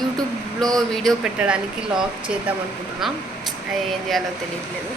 యూట్యూబ్లో వీడియో పెట్టడానికి లాక్ చేద్దాం అనుకుంటున్నాం. అది ఏం చేయాలో తెలియట్లేదు.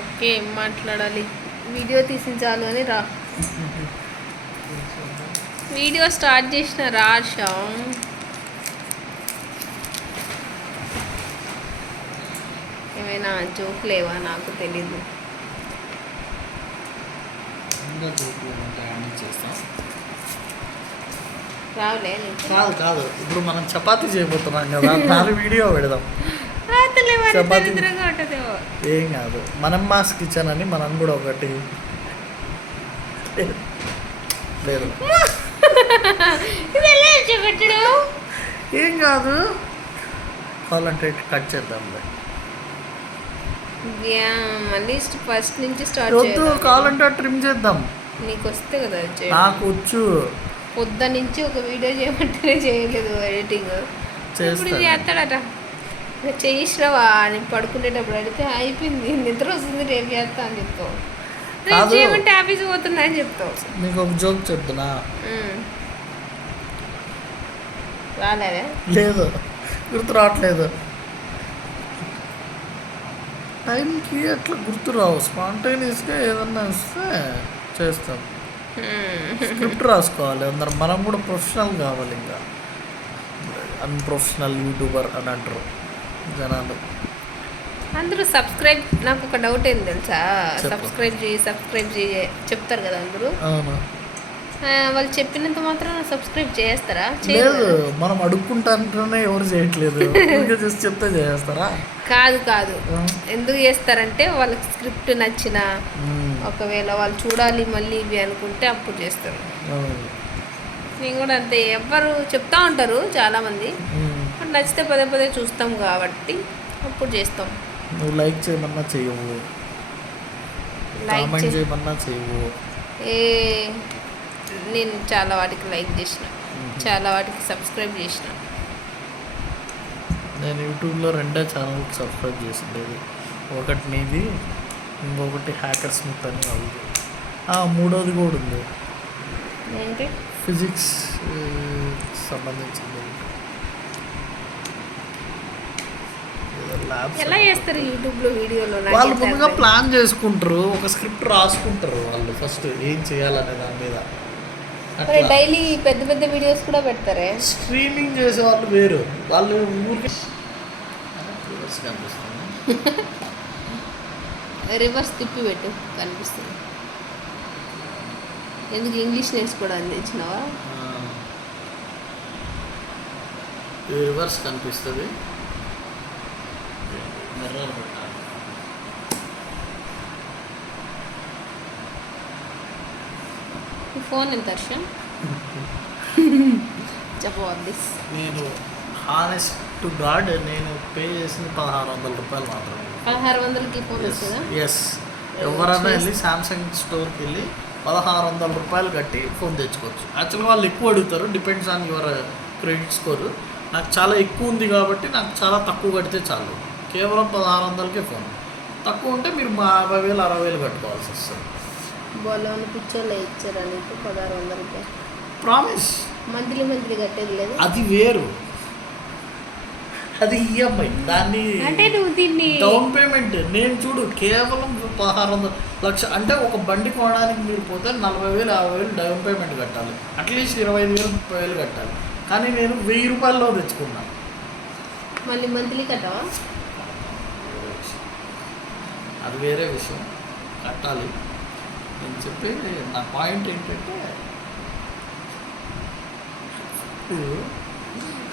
ఓకే, ఏం మాట్లాడాలి? వీడియో తీసించాలి అని రా, వీడియో స్టార్ట్ చేసిన రాశాం. ఏమైనా జోక్ లేవా? నాకు తెలీదు. రావులే. కాదు కాదు, ఇప్పుడు మనం చపాతీ చేయబోతున్నాం కదా, దాని వీడియో పెడదాం. ఏం కాదు, మనం మాస్ కిచెన్ అని మనం కూడా ఒకటి లేదు. ఏం కాదు, కావాలంటే కట్ చేద్దాం. మళ్ళీ ఫస్ట్ నుంచి స్టార్ట్ వద్దు, కావాలంటే ట్రిమ్ చేద్దాం. నీకు వస్తే కదా, నాకు వచ్చు. పొద్దు నుంచి ఒక వీడియో చేయమంటేనే చేయలేదు ఎడిటింగ్. ఇప్పుడు చేస్తాడట. చేసినావా అని పడుకునేటప్పుడు అడిగితే అయిపోయింది, నిద్ర వస్తుంది, రేపు చేస్తా అని చెప్తావు. రేపు చేయమంటే ఆఫీస్ పోతున్నా అని చెప్తావు. నీకు ఒక జోక్ చెప్తున్నా. రాలేదే? లేదు, గుర్తు రావట్లేదు. టైంకి అట్లా గుర్తు రావు. స్పాంటేనియస్గా ఏదన్నా వస్తే చేస్తాం. స్క్రిప్ట్ రాసుకోవాలి అందరం. మనం కూడా ప్రొఫెషనల్ కావాలి. ఇంకా అన్ప్రొఫెషనల్ యూట్యూబర్ అని అంటారు జనాలు. అందరూ సబ్స్క్రైబ్. నాకు ఒక డౌట్ ఏంది తెలుసా? సబ్స్క్రైబ్ చేయి చెప్తారు కదా అందరూ. అవును, వాళ్ళు చెప్పినంత మాత్రం సబ్స్క్రైబ్ చేస్తారా? లేదు, మనం అడుక్కుంటానే ఎవరు చేయట్లేదు. చెప్తే చేస్తారా? కాదు, ఎందుకు చేస్తారంటే వాళ్ళకి స్క్రిప్ట్ నచ్చిన, ఒకవేళ వాళ్ళు చూడాలి మళ్ళీ ఇవి అనుకుంటే అప్పుడు చేస్తారు. నేను కూడా అంతే, ఎవ్వరు చెప్తా ఉంటారు చాలామంది, నచ్చితే పదే పదే చూస్తాం కాబట్టి అప్పుడు చేస్తాం. నువ్వు లైక్ చేయమన్నా చేయవు, కామెంట్ చేయమన్నా చేయవు. నేను చాలా వాటికి లైక్ చేసిన, చాలా వాటికి సబ్స్క్రైబ్ చేసిన. నేను యూట్యూబ్లో 2 ఛానల్కి సబ్స్క్రైబ్ చేసిండేది. ఒకటి నీది, ఇంకొకటి హ్యాకర్ స్మిత్ అని వాళ్ళు. 3వది కూడా ఉంది. ఏంటి? ఫిజిక్స్ సంబంధించింది. ఎలా చేస్తారు యూట్యూబ్లో వీడియోలో? వాళ్ళు ముందుగా ప్లాన్ చేసుకుంటారు, ఒక స్క్రిప్ట్ రాసుకుంటారు వాళ్ళు ఫస్ట్ ఏం చేయాలనే దాని మీద. డైలీ పెద్ద పెద్ద వీడియోస్ కూడా పెడతారే. స్ట్రీమింగ్ చేసే వాళ్ళు వేరు, వాళ్ళు ఊరికి కనిపిస్తుంది. రివర్స్ తిప్పి పెట్టు, కనిపిస్తుంది. ఎందుకు ఇంగ్లీష్ నేర్చుకోవడానికి తెచ్చినావా? రివర్స్ కనిపిస్తుంది. ఫోన్ ఎంత హర్షం? చెప్పవాలి. నేను హానెస్ట్ టు గాడ్ నేను పే చేసింది 1600 రూపాయలు మాత్రమే. 1600కి ఫోన్ వస్తుందా? ఎస్, ఎవరైనా వెళ్ళి సామ్సంగ్ స్టోర్కి వెళ్ళి 1600 రూపాయలు కట్టి ఫోన్ తెచ్చుకోవచ్చు. యాక్చువల్గా వాళ్ళు ఎక్కువ అడుగుతారు, depends on your credit score. నాకు చాలా ఎక్కువ ఉంది కాబట్టి నాకు చాలా తక్కువ కడితే చాలు. కేవలం 1600కే ఫోన్. తక్కువ ఉంటే మీరు 50,000 60,000 కట్టుకోవాల్సి వస్తుంది. బోలోని పిచ్చోళ్ళు ఇచ్చారా నీకు 1600 రూపాయలు? ప్రామిస్. మంత్లీ కట్టేది లేదు. అది వేరు, అది ఈఎంఐ. దాన్ని అంటే నువ్వు దీన్ని డౌన్ పేమెంట్. నేను చూడు, కేవలం 1600 లక్ష అంటే ఒక బండి కొనడానికి మీరు పోతే 40,000 50,000 డౌన్ పేమెంట్ కట్టాలి, అట్లీస్ట్ 25,000 30,000 కట్టాలి. కానీ నేను 1000 రూపాయల్లో తెచ్చుకున్నాను. మళ్ళీ మంత్లీ కట్టవా? అది వేరే విషయం, కట్టాలి. నేను చెప్పి నా పాయింట్ ఏంటంటే,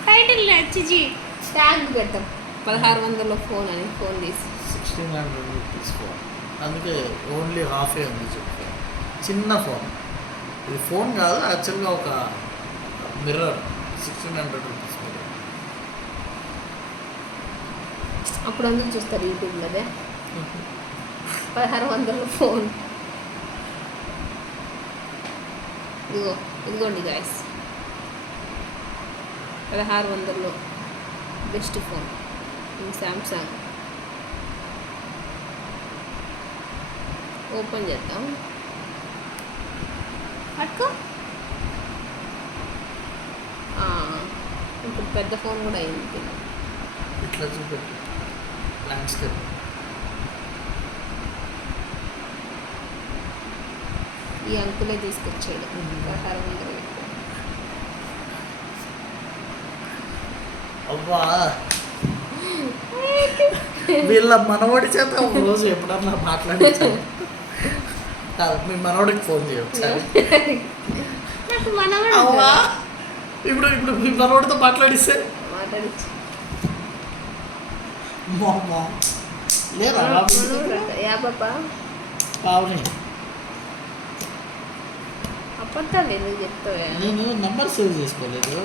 టైటిల్ నచ్చిజీ ట్యాగ్ పెట్టాం 1600లో ఫోన్ అని. ఫోన్ తీసి 1600 రూపీస్ ఫోన్, అందుకే ఓన్లీ హాఫే ఉంది చెప్పి. చిన్న ఫోన్, ఇది ఫోన్ కాదు యాక్చువల్గా ఒక మిర్రర్. 1600 rupees mirror. అప్పుడు అందరూ చూస్తారు యూట్యూబ్లోనే 1600లో ఫోన్. ఇదిగోండి గాయస్, 1600లో బెస్ట్ ఫోన్ సామ్సంగ్ ఓపెన్ చేద్దాం. పట్టుకో. ఇప్పుడు పెద్ద ఫోన్ కూడా అయింది. ఇట్లా చూపెట్టు ల్యాండ్స్కేప్. ఈ అంకులే తీసుకొచ్చాడు. ప్రకారం అవ్వా వీళ్ళ మనవడి చేత ఒక రోజు ఎప్పుడన్నా మాట్లాడించాను. కాదు మీ మనవడికి ఫోన్ చేయొచ్చు. అవ్వా ఇప్పుడు ఇప్పుడు మీ మనవడితో మాట్లాడిస్తే మాట్లాడచ్చు. లేదా పావుని అబద్ధాలు ఎందుకు చెప్తావా? నేను నంబర్ సేవ్ చేసుకోలేదు.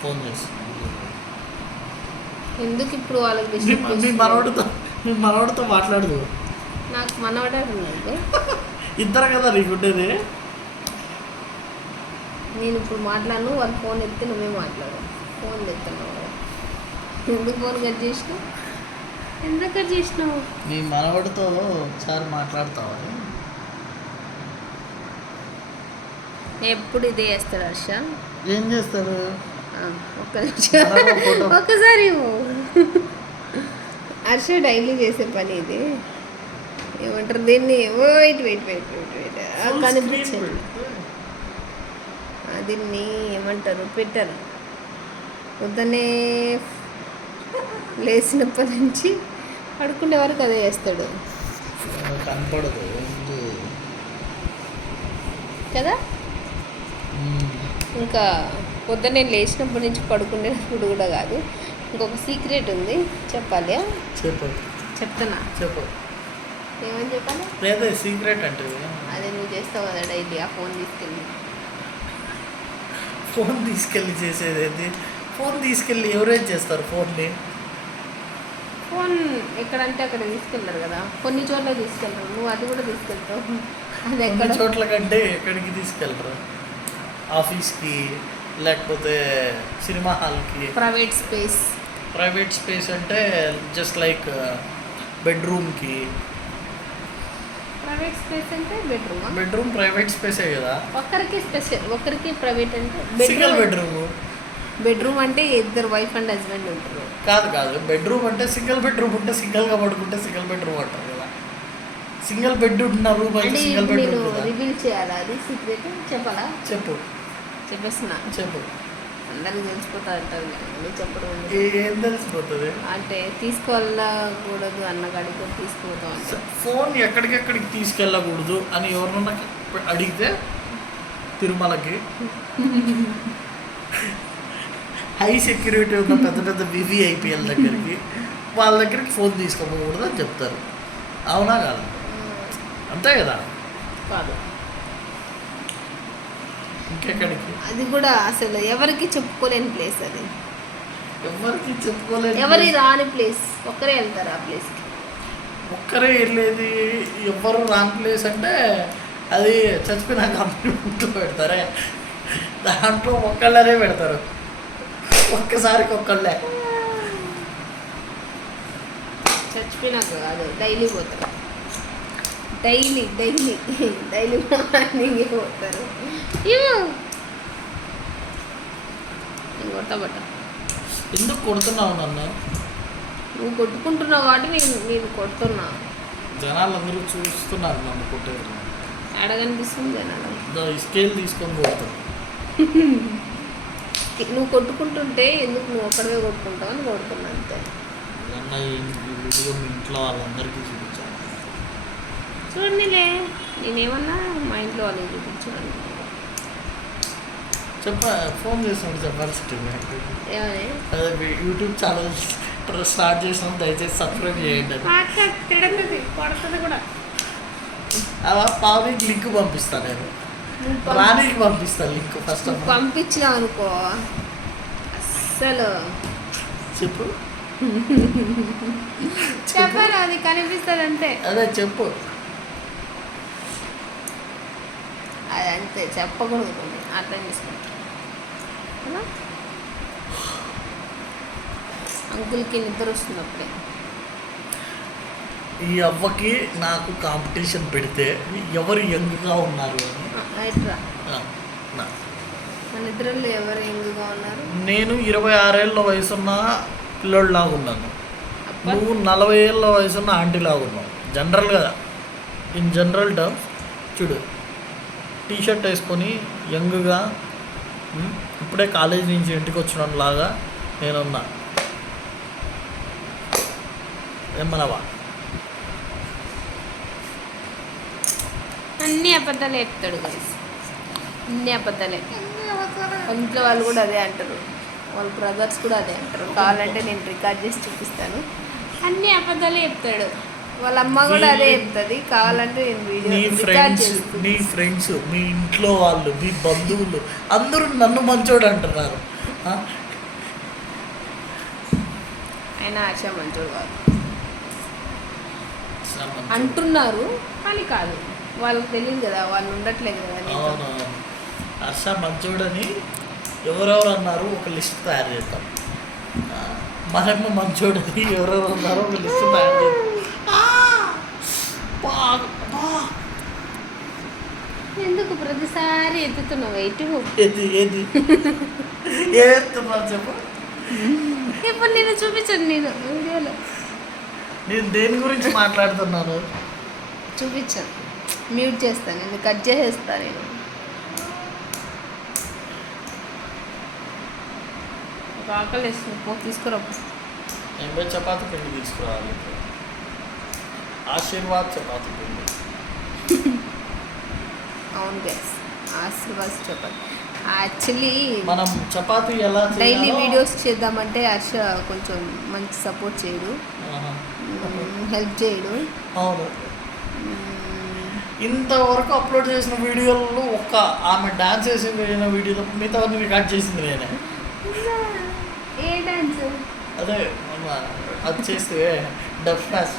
ఫోన్ చేస్తాను. ఎందుకు ఇప్పుడు వాళ్ళకి మీ మనవడితో మాట్లాడదు. నాకు మనవడే ఉన్నాడు. ఇద్దరు కదా నీకు ఉండేది. నేను ఇప్పుడు మాట్లాడను. వాళ్ళు ఫోన్ ఎత్తి నువ్వే మాట్లాడు. ఫోన్ ఎత్తున్నావు. ఎందుకు ఫోన్ కట్ చేసినావు? ఎందుకు కట్ చేసినావు? మీ మనవడితో ఒకసారి మాట్లాడతావా? ఎప్పుడు ఇదే చేస్తాడు హర్ష. ఏం చేస్తాడు? ఒక్క నిమిషం ఒక్కసారి హర్ష డైలీ చేసే పని ఇది. ఏమంటారు దీన్ని? Wait wait wait wait wait కనిపించండి. దీన్ని ఏమంటారు? పెట్టరు. పొద్దున్నే లేచినప్పటి నుంచి పడుకునే వరకు అదే చేస్తాడు కనపడదు కదా. ఇంకా పొద్దున్నే లేచినప్పటి నుంచి పడుకునేటప్పుడు కూడా కాదు. ఇంకొక సీక్రెట్ ఉంది, చెప్పాలి. చెప్తున్నా. చెప్పు. ఏమని చెప్పాలి? లేదా సీక్రెట్ అంటే అదే నువ్వు చేస్తావు కదా డైలీ. ఆ ఫోన్ తీసుకెళ్ళి చేసేది ఏంటి? ఫోన్ తీసుకెళ్ళి ఎవరేం చేస్తారు? ఫోన్ ఎక్కడంటే అక్కడ తీసుకెళ్ళరు కదా. కొన్ని చోట్ల తీసుకెళ్తారు. నువ్వు అది కూడా తీసుకెళ్తావు. అది ఎక్కడ చోట్ల కంటే ఎక్కడికి తీసుకెళ్ళరు? ఆఫీస్కి, లేకపోతే సినిమా హాల్కి. ప్రైవేట్ స్పేస్ అంటే జస్ట్ లైక్ బెడ్రూమ్కి. ప్రైవేట్ స్పేస్ అంటే బెడ్రూమ్ ప్రైవేట్ స్పేసే కదా. ఒకరికి స్పెషల్, ఒకరికి ప్రైవేట్ అంటే సింగిల్ బెడ్రూమ్ అంటే ఇద్దరు వైఫ్ అండ్ హస్బెండ్ ఉంటారు. కాదు బెడ్రూమ్ అంటే సింగిల్ బెడ్రూమ్ ఉంటే సింగిల్గా పడుకుంటే సింగిల్ బెడ్రూమ్ అంటారు కదా. సింగిల్ బెడ్ ఉన్న రూమ్ అయితే సింగిల్ బెడ్రూమ్ కదా. రివీల్ చేయాలా? అది సీక్రెట్ చెప్పాలా? చెప్పేస్తున్నా. అందరికి తెలిసిపోతా అంటారు కానీ చెప్పడం ఏం తెలిసిపోతుంది అంటే తీసుకెళ్ళకూడదు అన్న కాడికి తీసుకుపోతాం. ఫోన్ ఎక్కడికెక్కడికి తీసుకెళ్ళకూడదు అని ఎవరన్నా అడిగితే తిరుమలకి, హై సెక్యూరిటీ ఉన్న పెద్ద పెద్ద VVIPల దగ్గరికి, వాళ్ళ దగ్గరికి ఫోన్ తీసుకోకూడదు అని చెప్తారు. అవునా కాదు? అంతే కదా. కాదు ఇంకెక్కడికి? అది కూడా అసలు ఎవరికి చెప్పుకోలేని ప్లేస్. అది ఎవరికి చెప్పుకోలేదు, ఎవరి రాని ప్లేస్. ఒక్కరే వెళ్తారు ఆ ప్లేస్కి. ఒక్కరే వెళ్ళేది. ఎవరు రాని ప్లేస్ అంటే అది చచ్చిపోయిన కంపెనీ పెడతారే, దాంట్లో ఒక్కళ్ళనే పెడతారు. ఒక్కసారికి ఒక్కళ్ళే. చచ్చిపోయినాక కాదు, డైలీ పోతారు. డైలీ మార్నింగ్ పోతారు. కొట్టబట్ట ఎందుకు కొడుతున్నావు నన్ను? నువ్వు కొట్టుకుంటున్నావు కాబట్టి నేను కొడుతున్నా. జనాలందరూ చూస్తున్నారు నన్ను కొట్టేది. ఎడ కనిపిస్తుంది జనాలు? స్కేల్ తీసుకొని కొడతాను. నువ్వు కొట్టుకుంటుంటే ఎందుకు నువ్వు ఒక్కడే కొట్టుకుంటావు అని కొడుతున్నా అంతే. ఇంట్లో వాళ్ళందరికీ చూపించాను. చూడండిలే, నేనేమన్నా మా ఇంట్లో వాళ్ళకి చూపించాను. ఫోన్ చేసినప్పుడు చెప్పాల్సి ఏమని? అదే యూట్యూబ్ ఛానల్ స్టార్ట్ చేసినాం, దయచేసి సబ్స్క్రైబ్ చేయండి. కొడుతుంది కూడా. పావుకి లింక్ పంపిస్తాను, నేను రాణికి పంపిస్తాను లింక్. ఫస్ట్ పంపించినావు అనుకో అస్సలు చెప్పాలి, అది కనిపిస్తుంది అంతే. అదే చెప్పు. అది అంతే, చెప్పకూడదు, కొన్ని అర్థం చేసుకుంటా. అంకుల్కి నిద్ర వస్తుంది అప్పుడే. ఈ అవ్వకి నాకు కాంపిటీషన్ పెడితే ఎవరు యంగ్గా ఉన్నారు అని ఎట్రా ఆ, నా- మన ఇద్దరు ఎవరు యంగ్గా ఉన్నారు? నేను 26 ఏళ్ళ వయసున్న పిల్లోడిలాగా ఉన్నాను, అబ్బా. నువ్వు 40 ఏళ్ళ వయసున్న ఆంటీలాగా ఉన్నావు. జనరల్గా ఇన్ జనరల్ టర్మ్స్ చూడు, టీషర్ట్ వేసుకొని యంగ్గా ఇప్పుడే కాలేజ్ నుంచి ఇంటికి వచ్చిన లాగా నేనున్నా. ఏమన్నావా? అన్ని అబద్ధాలు చెప్తాడు గైస్, అన్ని అబద్ధాలే. వాళ్ళ ఇంట్లో వాళ్ళు కూడా అదే అంటారు, వాళ్ళ బ్రదర్స్ కూడా అదే అంటారు. కావాలంటే నేను రికార్డ్ చేసి చూపిస్తాను. అన్ని అబద్ధాలే చెప్తాడు. వాళ్ళ అమ్మ కూడా అదే చెప్తుంది. కావాలంటే నేను నీ వీడియో రికార్డ్ ఫ్రెండ్స్ చేస్తాను. నీ ఫ్రెండ్స్ మీ ఇంట్లో వాళ్ళు మీ బంధువులు అందరూ నన్ను మంచోడు అంటున్నారు. ఆ? అయినా ఆశ మంచోడు కాదు అంటున్నారు, కానీ కాదు. వాళ్ళకి తెలియదు కదా, వాళ్ళు ఉండట్లేదు కదా నీతో. అవునవును, హర్ష మంచోడని ఎవరెవరు అన్నారు ఒక లిస్ట్ తయారు చేద్దాం. మనమ్మ మంచోడని ఎవరెవరు అన్నారో ఒక లిస్ట్ తయారు చేద్దాం. ఎందుకు ప్రతిసారి ఎత్తుతున్నావు వెయిట్? ఏది ఏది ఏస్తున్నా చెప్పు. ఇప్పుడు నేను చూపించను, నేను వీడియోలో నేను దేని గురించి మాట్లాడుతున్నాను? చూపించాను, మ్యూట్ చేస్తాను, నేను కట్ చేసేస్తాను. నేను ఒక ఆకలి వేస్తుంది, పో తీసుకురా. నేను పోయి చపాతీ పిండి తీసుకురావాలి. ఆశీర్వాద్ చపాతీ పిండి. అవును గ్యాస్, ఆశీర్వాద్ చెప్పండి. యాక్చువల్లీ మనం చపాతీ ఎలా డైలీ చేయాలో- వీడియోస్ చేద్దామంటే హర్ష కొంచెం మంచి సపోర్ట్ చేయడు, ఆహా. హెల్ప్ చేయడు. అవును, ఇంతవరకు అప్లోడ్ చేసిన వీడియోల్లో ఒక్క ఆమె డాన్స్ వేసి వేసిన వీడియో తప్ప మిగతా అన్ని రికార్డ్ చేసింది నేనే. ఏ డాన్స్? అదే అది చేస్తే డబ్ డాన్స్,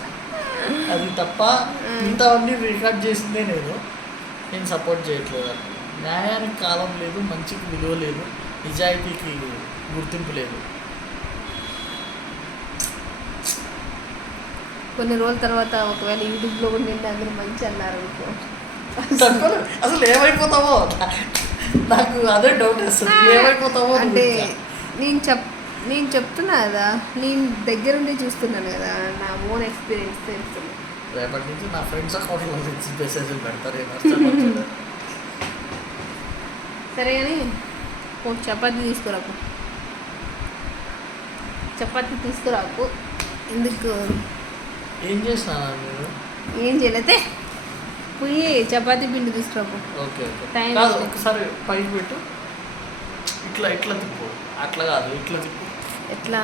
అది తప్ప మిగతా అన్ని రికార్డ్ చేసిందే నేను సపోర్ట్ చేయట్లేదు. న్యాయానికి కాలం లేదు, మంచికి విలువ లేదు, నిజాయితీకి గుర్తింపు లేదు. కొన్ని రోజుల తర్వాత ఒకవేళ యూట్యూబ్లో కూడా నిండి అందరూ మంచి అన్నారు అనుకో, అసలు ఏమైపోతావో నాకు అదే డౌట్ వస్తుంది. ఏమైపోతావో అంటే నేను చెప్తున్నా కదా, నేను దగ్గరుండి చూస్తున్నాను కదా, నా ఓన్ ఎక్స్పీరియన్స్ తెలుస్తుంది. రేపటి నుంచి నా ఫ్రెండ్స్ అకౌంట్లో మెసేజ్లు పెడతారు. సరే కానీ ఓ చపాతీ తీసుకురాకు, చపాతీ తీసుకురాకు. ఎందుకు ఏం చేసినా మీరు? ఏం చేయలేతే పోయి చపాతీ పిండి తీసుకురాకు. ఓకే ఓకే, టైం కాదు లేదు. ఒకసారి పైకి పెట్టు, ఇట్లా ఇట్లా తిప్పు, అట్లా కాదు ఇట్లా తిప్పు, ఎట్లా?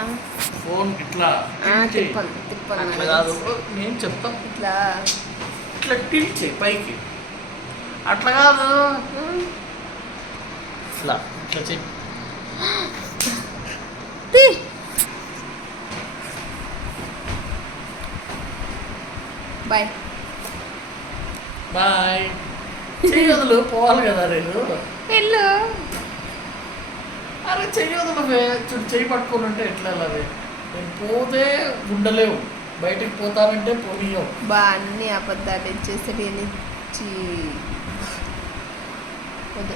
ఫోన్ ఇట్లా tilt చేయి. తిప్పను అట్లా కాదు, నేను చెప్తాను. ఇట్లా ఇట్లా టిల్ట్ చేయి పైకి, అట్లా కాదు ఇట్లా ఇట్లా చెయ్యి. తీ. Bye bye. చెయ్యి వదులు, పోవాలి కదా నేను. వెళ్ళు. అరే చెయ్యి వదులు, చూడు చెయ్యి పట్టుకొని ఉంటే ఎట్లా వెళ్ళాలి? నేను పోతే ఉండలేవు, బయటికి పోతానంటే పోనీయవు. బా అన్ని అబద్ధాలు చేస్తే వద్దు.